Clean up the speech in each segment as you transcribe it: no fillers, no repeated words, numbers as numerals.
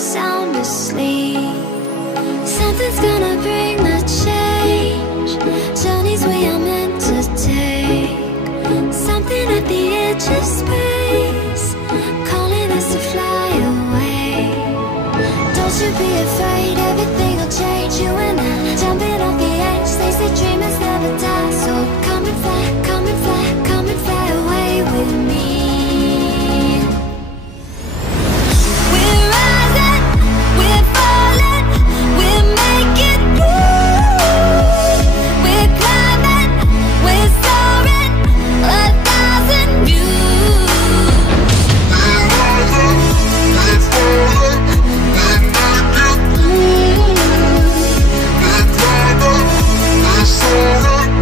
sound asleep. Something's gonna bring the change. Journeys we are meant to take. Something at the edge of space, calling us to fly away. Don't you be afraid, everything will change. You and I, jumping off the edge. They say dreamers never die, so come and fly, come and fly, come and fly away with me. We're rising, we're falling, we're making moves. We're climbing, we're soaring, 1,000 views. We're rising, we're falling, we're making moves. We're climbing, we're soaring,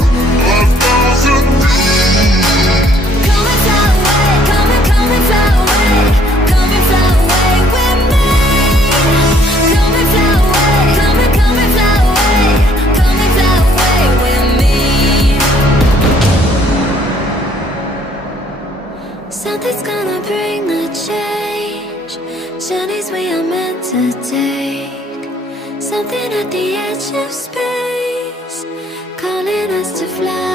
1,000 views. Come and fly away, come and fly away, come and fly away with me. Come and fly away, come and fly away, come and fly away with me. Something's gonna bring the change. Journeys we are meant to take. Something at the edge of space, calling us to fly